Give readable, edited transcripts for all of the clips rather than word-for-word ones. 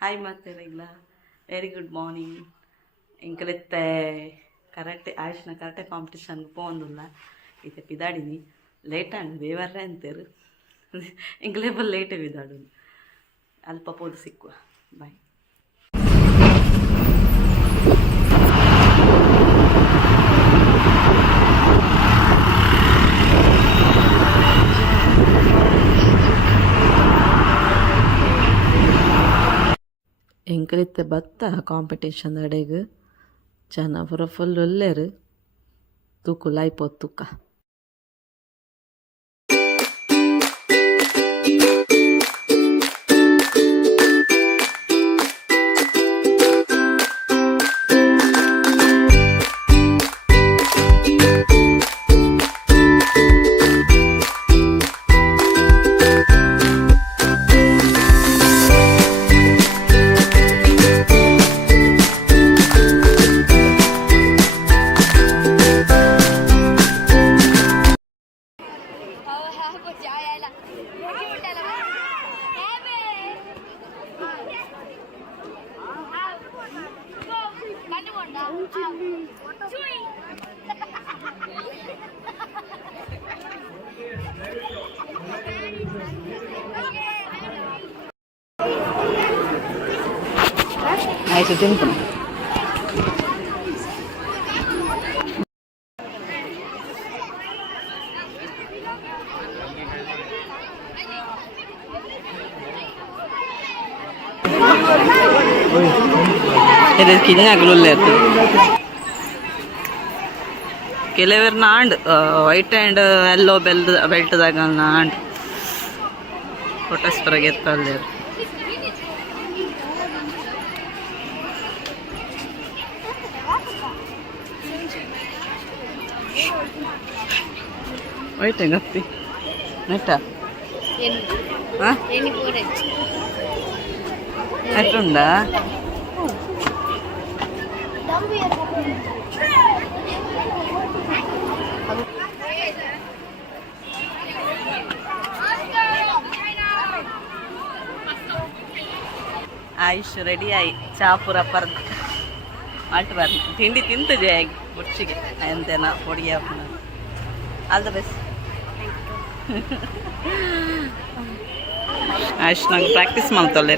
Hi ಮಾತಾಡಿಲ್ಲ. Very good morning. ಇಂಕಲೆತ್ತೆ karate ಆಯುಷ್ನ ಕರಾಟೆ ಕಾಂಪಿಟೇಷನ್ಗೆ పోందుಲ್ಲ అయితే పిదాడిని లేట్ అండి వేవర్రే అంటారు ఇంకలేబల్ లేట్ విదాడు అల్ప పోదు సిక్కు బాయ్. ಎಂಕಲಿತ್ತೆ ಬತ್ತ ಕಾಂಪಿಟೇಷನ್ ಅಡೆಗೆ ಜನ ಪೂರ ಫುಲ್ ಒಳ್ಳೆರು ತೂಕುಲ ಐಪೋದು ತೂಕ. ಆಯ್ತು ತಿಂತೀನಿ. ಇದಕ್ಕೆ ಇನ್ನೂ ಕೆಲವರ್ನ ಆಂಡ್ ವೈಟ್ ಆ್ಯಂಡ್ ಎಲ್ಲೋ ಬೆಲ್ಟ್ದಾಗ ಆಂಡ್ ಫೋಟೋಸ್ ಹೊರಗೆ ಎತ್ತಲ್ಲಿ ವೈಟ್ ಗಪ್ಪಿ ನೆಟ್ಟ ನೆಟ್ಟುಂಡಾ ಆಯುಷ್ ರೆಡಿ ಆಯಿ ಚಾಪುರ ಪರ್ದು ಮಾಲ್ಟ್ ಬರ್ದು ತಿಂಡಿ ತಿಂತಿದ್ದೆ ಆಗಿ ಮುಚ್ಚಿಗೆ ಎಂತೇನ ಹೊಡಿಯ ಆಲ್ ದ ಬೆಸ್ಟ್. ಆಯುಷ್ ನಂಗೆ ಪ್ರಾಕ್ಟೀಸ್ ಮಾಡ್ತಲ್ಲ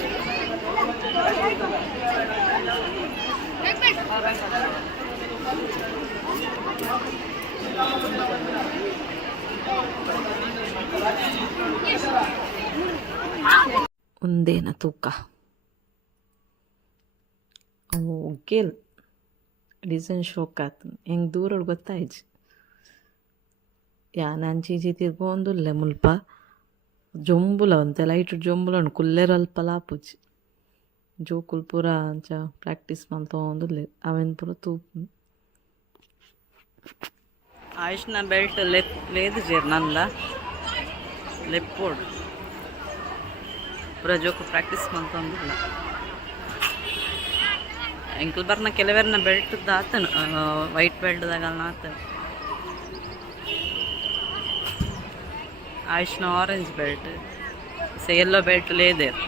ಒಂದೇನ ತೂಕ ಅವು ಒಗ್ಗೇಲ್ ಡಿಸೈನ್ ಶೋಕ್ ಆತು ಹೆಂಗೆ ದೂರ ಗೊತ್ತಾಯ್ತು ಯಾ ನಾನು ಚೀಚಿ ತಿರ್ಗೊಂದುಲ್ಲೆ ಮುಲ್ಪ ಜೊಂಬುಲ ಅಂತೆ ಲೈಟ್ ಜೊಂಬುಲ ಕುಲ್ಲೆರು ಅಲ್ಪ ಲಾಪುಜಿ ಜೋಕುಲ್ ಪೂರ ಅಂಚ ಪ್ರಾಕ್ಟೀಸ್ ಮಾಡ್ತೊಂದುಲ್ಲೆ ಅವೇನು ಪೂರ ತೂಪು. ಆಯುಷ್ನ ಬೆಲ್ಟ್ ಲೇದು ಜೇರ್ ನಂದ ಲೆಪ್ಪೋಡು ಪೂರ ಜೋಕು ಪ್ರಾಕ್ಟೀಸ್ ಮಾಡ್ತೊಂದಿಲ್ಲ. ಎಂಕಲ್ ಬರ್ನ ಕೆಲವರ್ನ ಬೆಲ್ಟ್ದ ಆತನು ವೈಟ್ ಬೆಲ್ಟ್ದಾಗ ಆತನು. ಆಯುಷ್ನ ಆರೆಂಜ್ ಬೆಲ್ಟ್ ಎಲ್ಲೋ ಬೆಲ್ಟ್ ಲೇದೇರು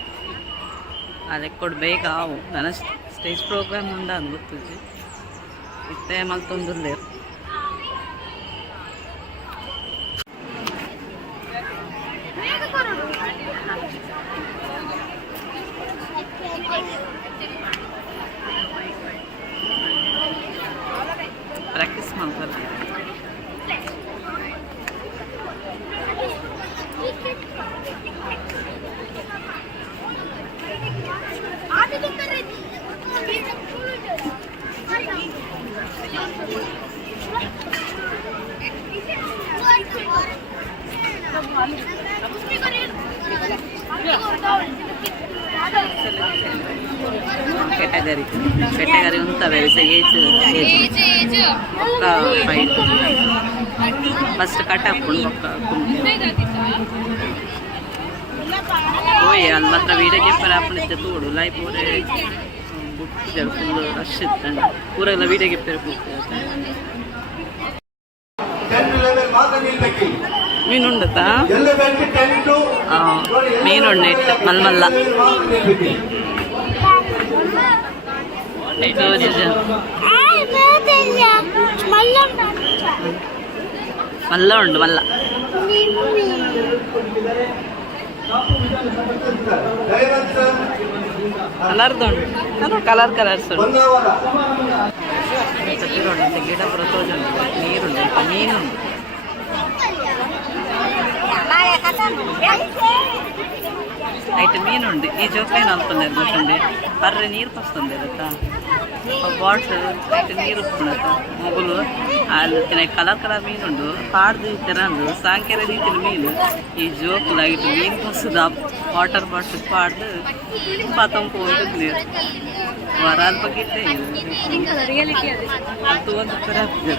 ಅದಕ್ಕೊಡು ಬೇಗ ಆವು ನನ್ನ ಸ್ಟೇಜ್ ಪ್ರೋಗ್ರಾಮ್ ಉಂಡ ಅಂದು ಗೊತ್ತುಜಿ ಇತ್ತೆ ಮಲ್ತೊಂದುಲ್ಲೇರು. ಪ್ರಾಕ್ಟೀಸ್ ಮಾಡ್ತಾರೆ ಕೆಟಗರಿ ಉಂಟವೆ ಏಜ್ ಒಕ್ಕ ಫೈಟ್ ಫಸ್ಟ್ ಕಟ್ ಹಾಕೊಂಡು ಒಕ್ಕ ಹೋಯ್ ಅಲ್ಲಿ ಮಾತ್ರ ವೀಡಿಯೋ ಗೆಪ್ಪರ್ ಹಾಕೊಂಡಿದ್ದೆ ತೋಡು ಲೈಫ್ ಓರೆ ಬುಟ್ಟಿದ್ದಾರೆ ಫುಲ್ ರಶ್ ಇತ್ತಂಡ ಪೂರ ಎಲ್ಲ ವೀಡಿಯೋ ಗೆಪ್ಪರ್ ಮೀನುಂಡತಾ ಮೀನುಂಡ ಇಟ್ಟು ಮಲ್ಮಲ್ಲ ಜೋಜು ಜನ ಮಲ್ಲ ಉಂಡು ಮಲ್ಲ ಕಲರ್ದುಂಡು ಕಲರ್ ಕಲರ್ಸ್ ಉಂಟು ಗಿಡ ಪುರ ತೋಜುಂಡು ನೀರುಂಡು ಮೀನುಂಡು ಐಟ್ ಮೀನುಂಡು ಈ ಜೋಕ್ಲೈನ್ ಅನ್ಕೊಂಡೆ ಗೊತ್ತುಂಡೆ ಬರ್ರೆ ನೀರು ಪಸ್ತುಂಡೆ ಗೊತ್ತಾ ಬಾಟ್ಲ್ ಐಟ್ ನೀರು ಉಪ್ಪುಣತ ಮೊಗಲು ಅಲ್ಲಿ ಕಲರ್ ಕಲರ್ ಮೀನುಂಡು ಪಾಡ್ದು ತೆರಂದು ಸಾಂಕೆರ ರೀತಿಯ ಮೀನು ಈ ಜೋಕ್ಲ ಐಟ್ ಮೀನು ಪಸ್ತದ ವಾಟರ್ ಬಾಟ್ಲ್ ಪಾಡ್ದು ಪತಂಪು ಹೋಯ್ತು ನೀರು ವರಾದ ಬಗ್ಗೆ ಅದು ಒಂದು ಥರ ಆಗ್ತದೆ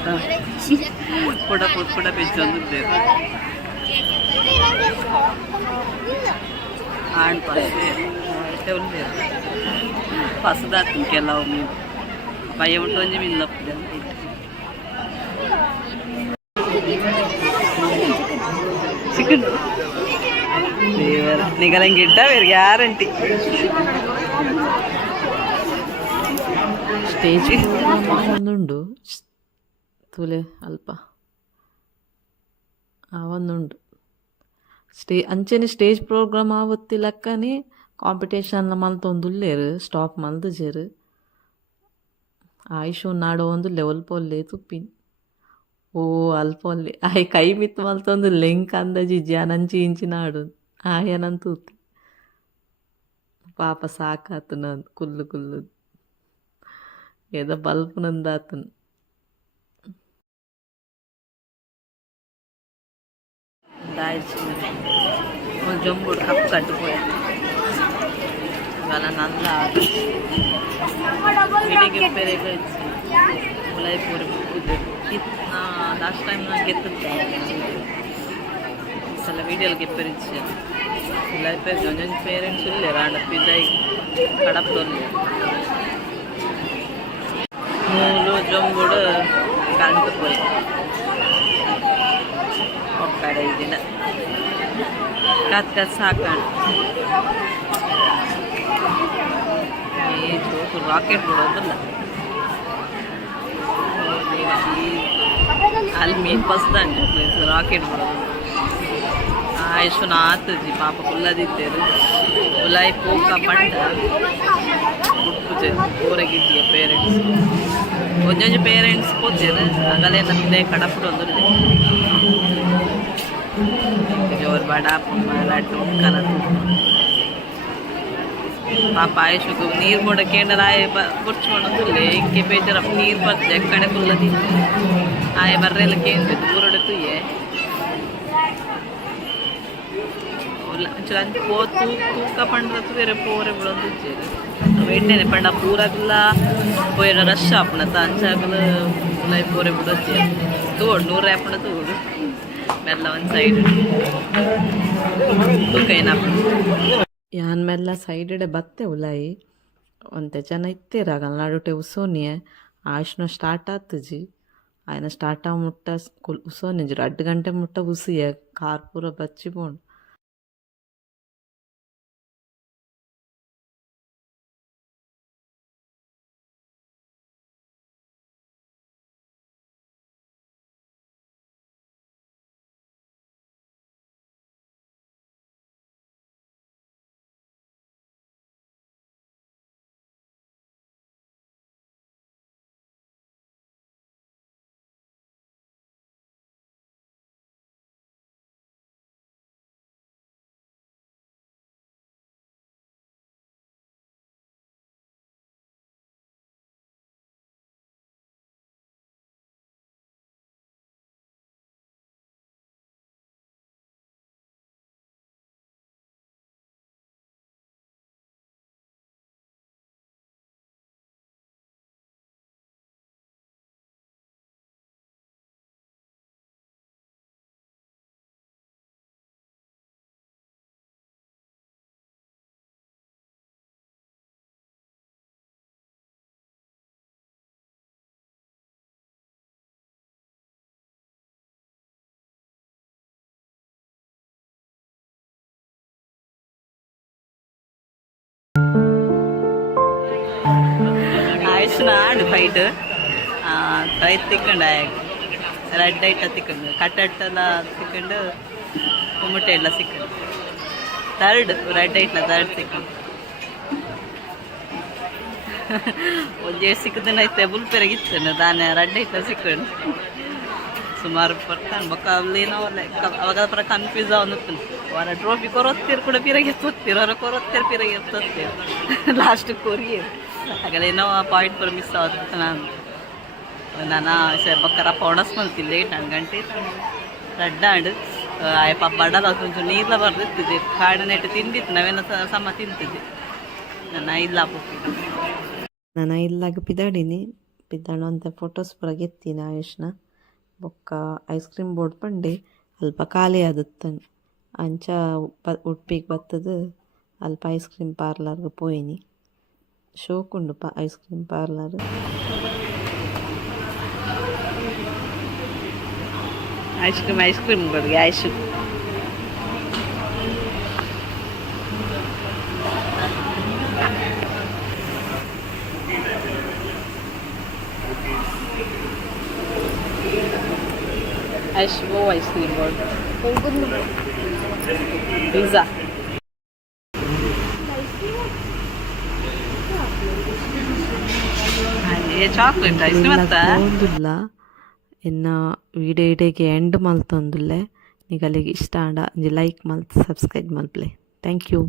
ಕೂಡ ಬೆಚ್ಚೊಂದಿದ್ದೇವೆ ಆಣ್ ಪಸ್ತೆ ಅಷ್ಟೇ ಉಂಟು ಪಸದಾಗ್ತೀನಿ ಕೆಲವು ಮೀನು ಭಯ ಉಂಟು ಒಂಜಿ ಮೀನು ತಪ್ಪಿದೆ ಚಿಕನ್ ದೇವರ ನಿಗಲಂಗೆ ಇಡ್ಡ ಬೇರೆ ಗ್ಯಾರಂಟಿ ಸ್ಟೇಜ್ ಒಂದುಂಡು ತುಲೆ ಅಲ್ಪ ಒಂದುಂಡು ಅಂಚೆನೆ stage program ಆವತ್ತಿಲಕ್ಕನೆ competition ಮಲ್ತೊಂದುಲ್ಲೇರು stop ಮಲ್ದಜೇರು Ayush ನಾಡೋ ಒಂದು ಲೆವೆಲ್ ಪೊಲ್ಲೆ ತುಪ್ಪಿನ ಓ ಅಲ್ಪೊಲ್ಲೆ ಆಯ್ ಕೈ ಮಿತ್ತು ಮಲ್ತೊಂದು ಲೆಂಕ್ ಅಂದಜಿ ಜನಂಚಿ ಇಂಚಿ ನಾಡು ಆಯನಂತೂ ಪಾಪ ಸಾಕಾತು ನಾನು ಕುಲ್ಲು ಏದೋ ಬಲ್ಪುನಂದಾತನು ಜಂಬುಡು ಕಪ್ಪು ಕಟ್ಟಿపోయి ఇవాళ నల్ల విడిగి పెరిగి ములైపూరి లాస్ట్ టైం నాకు ఎత్తుతా అసలు వీడియోలు గిప్పరించి ములైపూరి కొంచెం పేరెంట్స్ లేరు ఆడ పిల్లయి కడపలో మూలు జంబుడు కంటుపోయి ಒಕ್ಕಡೆ ಇದಿಲ್ಲ ಕತ್ ಸಾಕಾಡು ಈ ಜೋಕು ರಾಕೆಟ್ ಬಿಡೋದಿಲ್ಲ ಅಲ್ಲಿ ಮೀನು ಪಸ್ದಂಡು ರಾಕೆಟ್ ಬಿಡೋದು ಆಯುಷು ಆತಜಿ ಪಾಪ ಕುಲ್ಲದಿದ್ದೇರು ಉಲಾಯಿ ಪೋಕ ಪಂಡ ಉಪ್ಪು ಊರಗಿದ್ದೀಯ ಪೇರೆಂಟ್ಸ್ ಒಂಜೊಂಜಿ ಪೇರೆಂಟ್ಸ್ ಪೋತೇರು ಆಗಲೇ ನಮ್ಮದೇ ಕಡಪಡು ಒಂದಿಲ್ಲ ಜೋರು ಬಡ ಲಡ್ಡು ಕಲರ್ ಪಾಪ ಆಯುಷು ನೀರು ಕೊಡಕ್ಕೆ ಆಯ ಕೊರ್ಚ್ಕೊಂಡೊಂದಿಲ್ಲ ಇಂಕೆ ಬೇಜಾರ ನೀರು ಬರ್ತದೆ ಕಡೆ ಕುಲ್ಲದಿ ಆಯ ಬರ್ರೆಲ್ಲ ಕೇಂದ್ರ ದೂರಡುತ್ತುಯೇ ಅಂಚು ತೂಕ ಪಂಡ್ರತ್ತು ಬೇರೆ ಪೋರೆ ಬಿಡೋದು వెంటనే పండ పూరకులా పోయిన రష్ ఆపణత అంచాకులు ఉలై పోరే బిడొచ్చి తోడు నూరు రేపణ తోడు మెల్ల ಒಂದು ಸೈಡ್ ತೂಕೈನ ಯಾನ್ ಮೆಲ್ಲ ಸೈಡ್ ಬತ್ತೆ ಉಲಾಯಿ ಒಂತೆ ಜನ ಇತ್ತೇರಾಗ ನಾಡುಟೆ ಉಸೋನಿಯೆ ಆಶ್ನ ಸ್ಟಾರ್ಟ್ ಆತಜಿ ఆయన ಸ್ಟಾರ್ಟ್ ಆ ಮುಟ್ಟ ಉಸೋನಿಂಜರು 2 ಗಂಟೆ ಮುಟ್ಟ ಉಸಿಯೆ ಕಾರ್ ಪೂರ ಬಚ್ಚಿ ಬೋಂಡು ಐಸ್ನ ಆಡು ಫೈಟ್ ರೈಟ್ ತಿಕ್ಕೊಂಡು ರೆಡ್ ಐಟ ತಿಕ್ಕೊಂಡು ಕಟ್ಟೆಟ್ಟೆಲ್ಲ ತಿಕ್ಕೊಂಡು ಕುಮ್ಮಟೆ ಎಲ್ಲ ಸಿಕ್ಕೊಂಡು ತರ್ಡ್ ರೆಡ್ ಐಟ್ಲ ತರ್ಡ್ ಸಿಕ್ಕೊಂಡು ಒಂದೇ ಸಿಕ್ಕದನ್ನ ಐತೆ ಬುಲ್ ಪೆರಗಿತ್ತು ದಾನೆ ರೆಡ್ ಐಟ್ಲ ಸಿಕ್ಕೊಂಡು ಸುಮಾರು ಬರ್ತಾನೆ ಬೊಕ್ಕ ಅಲ್ಲೇನೋ ಅವಾಗ ಪರ ಕನ್ಫ್ಯೂಸ್ ಅವನಿತ್ತು ಅವರ ಟ್ರೋಫಿ ಕೊರೊತ್ತೀರು ಕೂಡ ಪಿರಗಿ ಎತ್ತೊತ್ತೀರು ಅವರ ಕೊರೊತ್ತೀರು ಪಿರಗಿ ಎತ್ತೊತ್ತೀರು ಲಾಸ್ಟ್ ಕೊರಿಯೇ ಹಾಗಲೇನೋ ಪಾಯಿಂಟ್ ಪರ ಮಿಸ್ ಆಗುತ್ತೆ ನಾನು ಬೊಕ್ಕರ ಪೌಡಸ್ ಮಲ್ತಿದ್ದೆ ಲೇಟ್ 2 ಗಂಟೆ ರಡ್ಡಾಂಡು ಅಯ್ಯಪ್ಪ ಬಡಲ ಒಂಚೂರು ನೀರ್ಲ ಬರ್ದಿತ್ತಿದ್ದೆ ಕಾಡು ನೆಟ್ಟು ತಿಂದಿತ್ತು ನಾವೇನೋ ಸಮ ತಿಂತಿದ್ದೆ ನಾನು ಇಲ್ಲ ನಾನು ಇಲ್ಲಾಗ ಪಿದಾಡಿನಿ ಪಿದಾಡು ಅಂತ ಫೋಟೋಸ್ ಪೂರ ಗೆತ್ತೀನಿ ಆಯುಷ್ನ ಬೊಕ್ಕ ಐಸ್ ಕ್ರೀಮ್ ಬೋರ್ಡ್ ಪಂಡೆ ಅಲ್ಪ ಖಾಲಿ ಆದತ್ತನ್ ಅಂಚ ಉಡುಪಿಗೆ ಬರ್ತದ ಅಲ್ಪ ಐಸ್ ಕ್ರೀಮ್ ಪಾರ್ಲರ್ಗೆ ಪೋಯಿನಿ ಶೋಕುಂಡು ice cream parlour ice cream ಕೊಡ್ಗೆ ice ice cream board pizza chocolate ice ಒಂದಿಲ್ಲ ಇನ್ನು ವಿಡಿಯೋ ಇಡೆಗೆ ಎಂಡ್ ಮಲ್ತೊಂದುಲ್ಲೆ ನಿಗಲಿಗೆ ಇಷ್ಟ ಆಂಡ ಲೈಕ್ ಮಲ್ತು ಸಬ್ಸ್ಕ್ರೈಬ್ ಮಲ್ಪ್ಲೆ ಥ್ಯಾಂಕ್ ಯು.